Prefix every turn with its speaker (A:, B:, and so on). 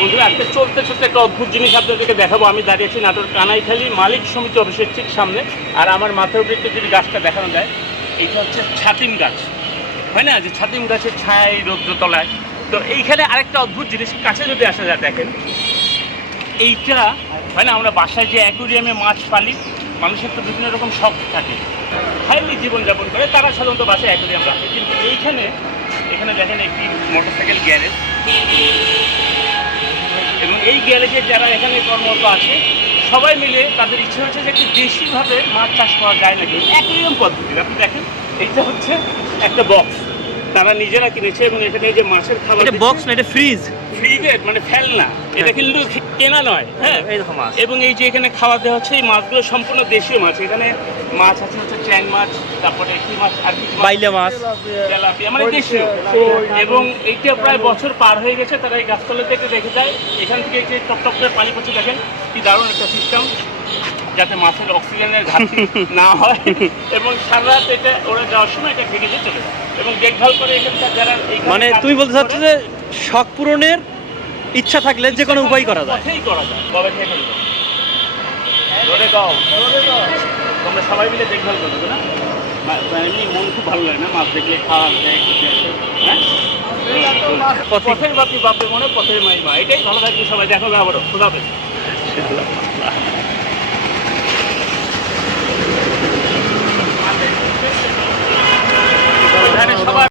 A: বন্ধুরা, আজকে চলতে চলতে একটা অদ্ভুত জিনিস আপনাদেরকে দেখাবো। আমি দাঁড়িয়েছি নাটোর কানাইখালী মালিক সমিতি অফিসের ঠিক সামনে, আর আমার মাথার উপরে একটু যদি গাছটা দেখানো যায়, এইটা হচ্ছে ছাতিম গাছ। হয় না? যে ছাতিম গাছের ছায় রৌদ্রতলায়। তো এইখানে আরেকটা অদ্ভুত জিনিস, কাছে যদি আসা যায় দেখেন, এইটা, হয় না, আমরা বাসায় যে অ্যাকুরিয়ামে মাছ পালি, মানুষের তো বিভিন্ন রকম শখ থাকে। হাইলি জীবনযাপন করে, তারা সাধারণত বাসায় অ্যাকুরিয়াম রাখে। কিন্তু এইখানে, এখানে দেখেন একটি মোটরসাইকেল গ্যারেজ এবং এই গ্যারেজে যারা এখানে কর্মরত আছে সবাই মিলে তাদের ইচ্ছে হচ্ছে যে একটু দেশিভাবে মাছ চাষ করা যায় নাকি? অ্যাকুরিয়াম পদ্ধতি আপনি দেখেন এইটা হচ্ছে একটা বক্স তারা নিজেরা কিনেছে এবং এখানে এই যে মাছের খাবার
B: বক্স না এটা ফ্রিজ
A: ফ্রিজের মানে ফেলনা এটা কিন্তু কেনা নয় হ্যাঁ?
B: এই মাছ।
A: এবং এই যে এখানে খাওয়া দেওয়া হচ্ছে এই মাছগুলো সম্পূর্ণ দেশীয় মাছ। এখানে মাছ আছে হচ্ছে চ্যাং মাছ তারপরে কি মাছ আর কি
B: বাইলে মাছ।
A: তেলাপিয়া। মানে দেশীয়। এবং এইটা প্রায় বছর পার হয়ে গেছে তারা এই গাছতলা থেকে দেখে যায়। এখান থেকে এই যে টপ টপ করে পানি পড়ছে দেখেন কি দারুণ একটা সিস্টেম যাতে মাছের অক্সিজেনের ঘাটতি না হয়। এবং সারা রাত এটা ওরা যাওয়ার সময় এটা দিয়ে চলে যায়। এবং দেখভাল করে এখানকার যারা
B: মানে তুমি বলতে চাচ্ছ যে শখ পূরণের ইচ্ছা থাকলে যে কোনো উপায় করা যায়।
A: করা যায়। কবে গাও তোমরা সবাই মিলে দেখভাল করবে না? এমনি মন খুব ভালো লাগে না মাছ দেখলে খাওয়া যায় হ্যাঁ?
B: পথে-
A: পথের বাপি বাপে মনে পথের মাই মা এটাই ভালো থাকবে সবাই। দেখো আবারও খোদা